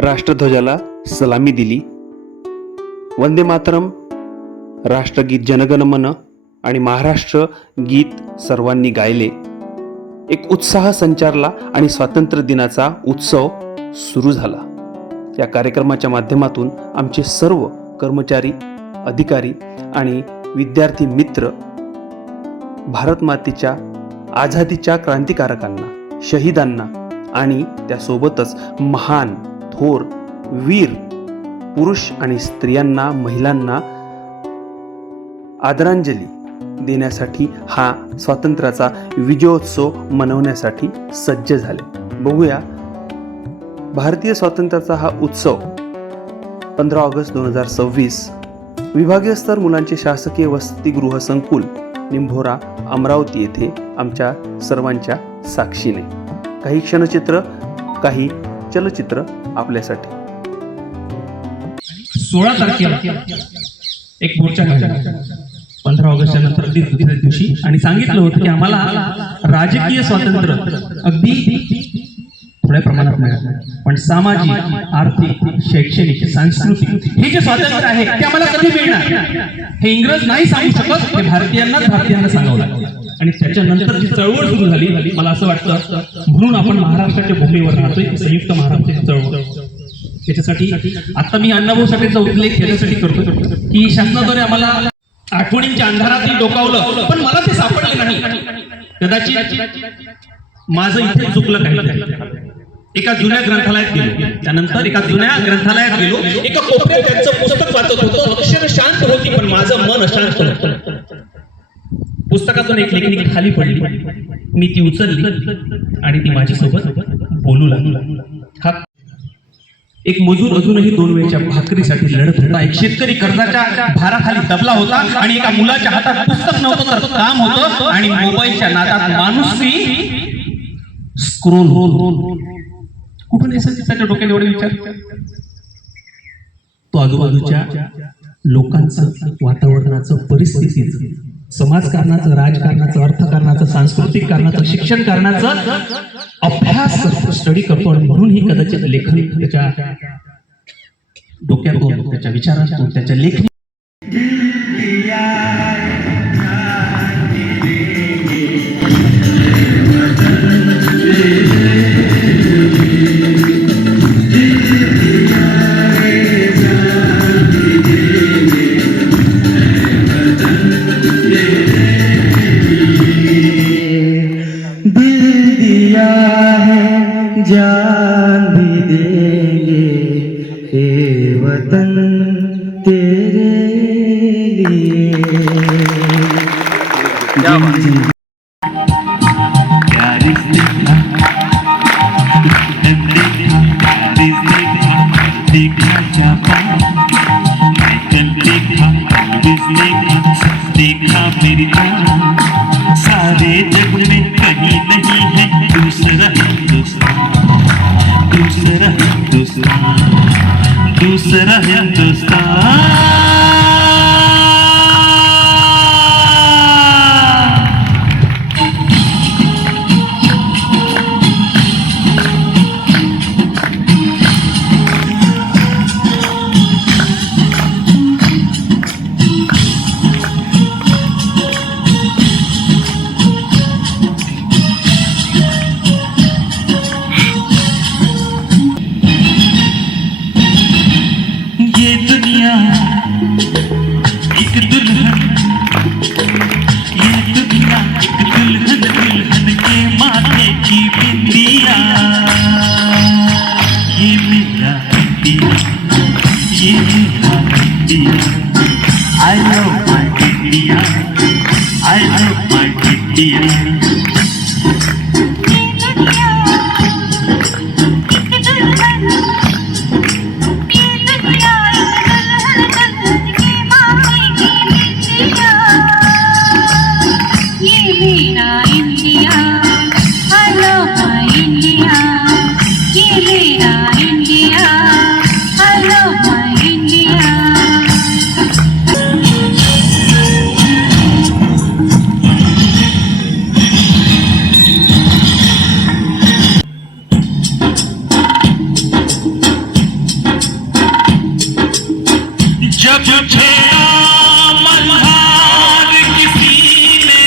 राष्ट्रध्वजाला सलामी दिली. वंदे मातरम, राष्ट्रगीत जनगण मन आणि महाराष्ट्र गीत सर्वांनी गायले. एक उत्साह संचारला आणि स्वातंत्र्य दिनाचा उत्सव सुरू झाला. या कार्यक्रमाच्या माध्यमातून आमचे सर्व कर्मचारी, अधिकारी आणि विद्यार्थी मित्र भारत मातेच्या आझादीच्या क्रांतिकारकांना, शहीदांना आणि त्यासोबतच महान थोर वीर पुरुष आणि स्त्रियांना, महिलांना आदरांजली देण्यासाठी हा स्वातंत्र्याचा विजयोत्सव मनवण्यासाठी सज्ज झाले. बघूया भारतीय स्वातंत्र्याचा हा उत्सव 15 ऑगस्ट 2026 विभागीय स्तर मुलांचे शासकीय वसतिगृह संकुल निंभोरा अमरावती येथे आमच्या सर्वांच्या साक्षीने. काही क्षणचित्र, काही चलचित्र आपल्यासाठी. 16 तारखेला एक मोर्चा काढला 15 ऑगस्टच्या नंतर दुसऱ्या दिवशी, आणि सांगितलं होतं की आम्हाला राजकीय स्वातंत्र्य अगदी थोड्या प्रमाणात मिळालं, पण सामाजिक, आर्थिक, शैक्षणिक, सांस्कृतिक हे जे स्वातंत्र्य आहे ते आम्हाला कधी मिळणार हे इंग्रज नाही सांगू शकत, हे भारतीयांना सांगावं लागतं. आणि त्याच्यानंतर जी चळवळ सुरू झाली, मला असं वाटतं म्हणून आपण महाराष्ट्राच्या भूमीवर राहतोय, संयुक्त महाराष्ट्राची चळवळ. त्याच्यासाठी आता मी अण्णाभाऊ साठेंचा उल्लेख त्याच्यासाठी करतो की शासनाद्वारे आम्हाला आठवणींच्या अंधारातही डोकावलं, पण मला ते सापडले नाही. कदाचित माझं इथे चुकलं काही. एका जुन्या ग्रंथालयात गेलो, त्यानंतर एका जुन्या ग्रंथालयात गेलो, एका कोपऱ्यात त्यांचं पुस्तक वाचत होतो. अक्षर शांत होती पण माझं मन अशांत होतं. पुस्तकातून एक लेखणी खाली पडली, मी ती उचलली आणि ती माझ्यासोबत बोलू लागली. हा एक मजूर अजूनही 2 वेळच्या भाकरीसाठी लढत होता. एक शेतकरी कर्जाच्या भाराखाली दबला होता आणि एका मुलाच्या हातात पुस्तक नव्हतं तर काम होतं, आणि मोबाईलच्या नादात माणूसही स्क्रोल होल. कुठून यायचं त्याच्या डोक्यात एवढे विचार? तो आजूबाजूच्या लोकांचं, वातावरणाचं, परिस्थितीचं, समाजकारणाचं, राजकारणाचं, अर्थकारणाचं, सांस्कृतिक कारणाचं, शिक्षण कारणाचं अभ्यास करतो, स्टडी करतो. आणि म्हणून ही कदाचित लेखन त्याच्या डोक्यातून, त्याच्या विचारातून, त्याच्या लेखणी जान भी देंगे हे वतन तेरे लिए. देखा मेरी जान, सारे जग में कहीं नहीं है दूसरा हिंदुस्तान, दूसरा हिंदुस्तान, दूसरा हिंदुस्तान. ये दुनिया एक दुल्हन, ये दुनिया एक दुल्हन, दुल्हन के माथे की बिंदिया. ये मेरा इंडिया, ये मेरा India. I love my India, I love my India. जब छेड़ा मल्हार किसी ने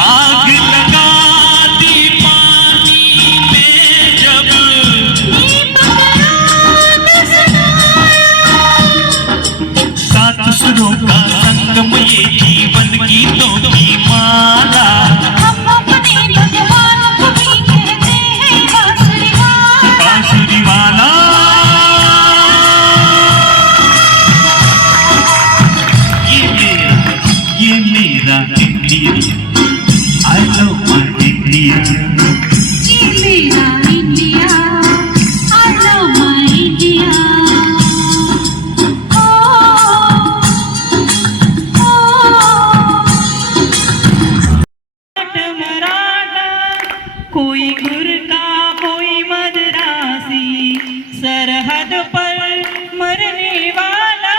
आग लगा दी पानी में जब सात सुरों का संगम ये जीवन गीतों की माला बांसुरी वाला ये मेरा India I love my India कोई गुरका कोई मदरासी सरहद पर मरने वाला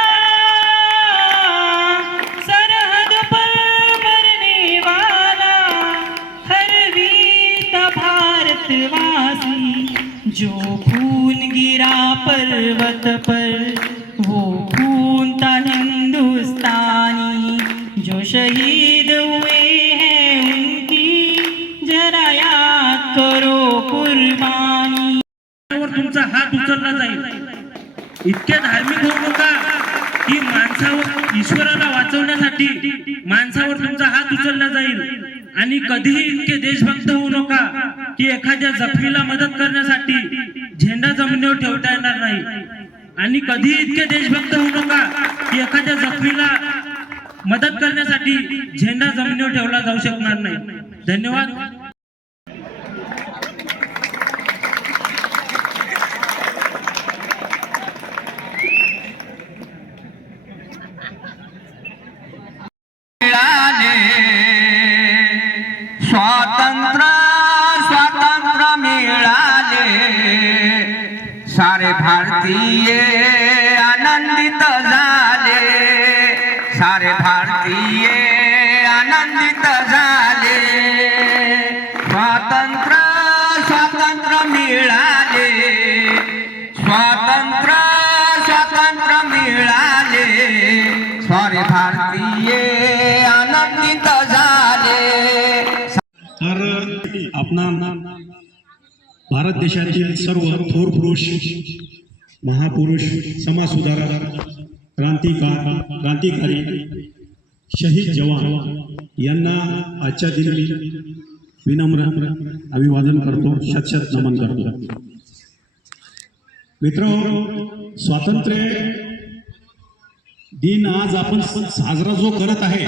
सरहद पर मरने वाला हर वीर भारतवासी जो खून गिरा पर्वत पर वो खून था हिंदुस्तानी जो शहीद हुए हैं उनकी जरा याद करो कुर्बानी. तुमचा हात उचलला जाईल. इतके धार्मिक होऊ नका की माणसावर ईश्वराला वाचवण्यासाठी माणसावर तुमचा हात उचलला जाईल. आणि कधीही इतके देशभक्त होऊ नका की एखाद्या जखमीला मदत करण्यासाठी झेंडा जमिनीवर ठेवता येणार नाही. आणि कधीही इतके देशभक्त होऊ नका की एखाद्या जखमीला मदत करण्यासाठी झेंडा जमिनीवर ठेवला जाऊ शकणार नाही. धन्यवाद. स्वातंत्र्य मिळाले सारे भारतीय आनंदित झाले सारे भारतीय आनंदित झाले स्वातंत्र्य मिळाले स्वातंत्र्य मिळाले सारे भारतीय आनंदित झाले. तर आपणा भारत देशातील सर्व थोर पुरुष महापुरुष समाजसुधारक क्रांतिकारी शहीद जवान यांना आजच्या दिनी विनम्र अभिवादन करतो, शतशत नमन करतो. मित्रांनो, स्वातंत्र्य दिन आज आपण साजरा जो करत आहे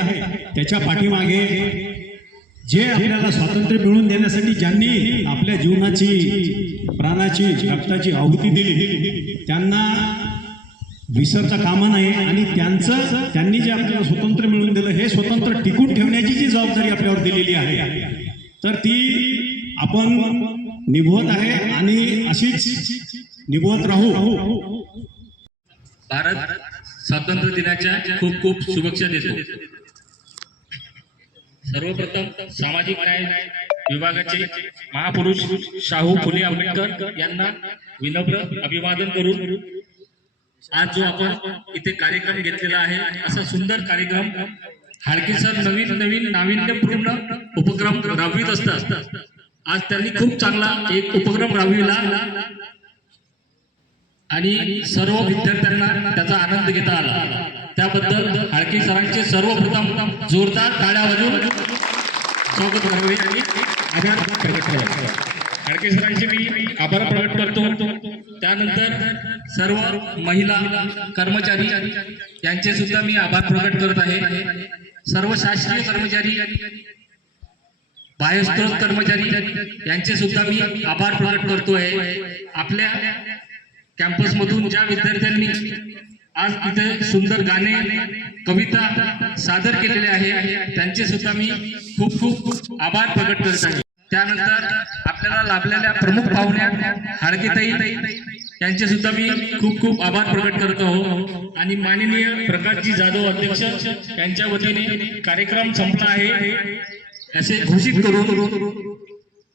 त्याच्या पाठीमागे जे आपल्याला स्वातंत्र्य मिळवून देण्यासाठी ज्यांनी आपल्या जीवनाची प्राणाची रक्ताची आहुती दिली त्यांना विसरता कामा नये. आणि त्यांनी जे आपल्याला स्वातंत्र्य मिळवून दिलं हे स्वातंत्र्य टिकून ठेवण्याची जी जबाबदारी आपल्यावर दिलेली आहे तर ती आपण निभवत आहे आणि अशीच निभवत राहू. भारत स्वातंत्र्य दिनाच्या खूप खूप शुभेच्छा देतो. सर्वप्रथम सामाजिक न्याय विभागाचे महापुरुष शाहू फुले आंबेडकर यांना विनम्र अभिवादन करून आज जो आपण इथे कार्यक्रम घेतलेला आहे असा सुंदर कार्यक्रम हाडके सर नवीन नाविन्यपूर्ण उपक्रम राबवित असतात. आज त्यांनी खूप चांगला एक उपक्रम राबविला आणि सर्व विद्यार्थ्यांना त्याचा आनंद घेता आला. त्याबद्दल हाडके सरांचे सर्वप्रथम जोरदार टाळ्या वाजवून स्वागत करावे आणि आभार प्रकट करावे. हाडके सरांचे मी आभार प्रकट करतो. त्यानंतर सर्व महिला कर्मचारी यांचे सुद्धा मी आभार प्रकट करत आहे. सर्व शासकीय कर्मचारी बाह्यस्त्रोत कर्मचारी यांचे सुद्धा मी आभार प्रकट करतो आहे. आपल्या कॅम्पसमधून ज्या विद्यार्थ्यांनी आज इथे सुंदर गाणे कविता सादर केलेले आहे त्यांचे सुद्धा मी खूप खूप आभार प्रकट करत आहे. त्यानंतर आपल्याला लाभलेल्या प्रमुख पाहुण्या हाडकेताई यांचे सुद्धा मी खूप खूप आभार प्रकट करतो आणि माननीय प्रकाशजी जाधव अध्यक्ष यांच्या वतीने कार्यक्रम संपला आहे असे घोषित करून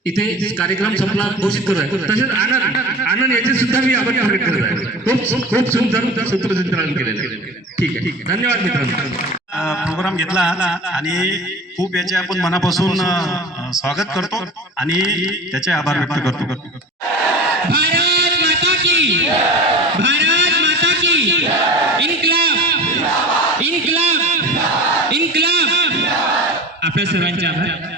इथे कार्यक्रम संपला घोषित करत आहे. तसेच आनंद याचे सुद्धा मी आभार प्रकट करत आहे. खूप सुंदर सूत्रसंचालन केलेलं आहे. ठीक आहे. धन्यवाद मित्रांनो. प्रोग्राम घेतला आणि खूप याचे आपण मनापासून स्वागत करतो आणि त्याचे आभार व्यक्त करतो. भारत माता की, भारत माता की. इन्क्लाब, इन्क्लाब, इन्क्लाब. आपल्या सर्वांचे आभार.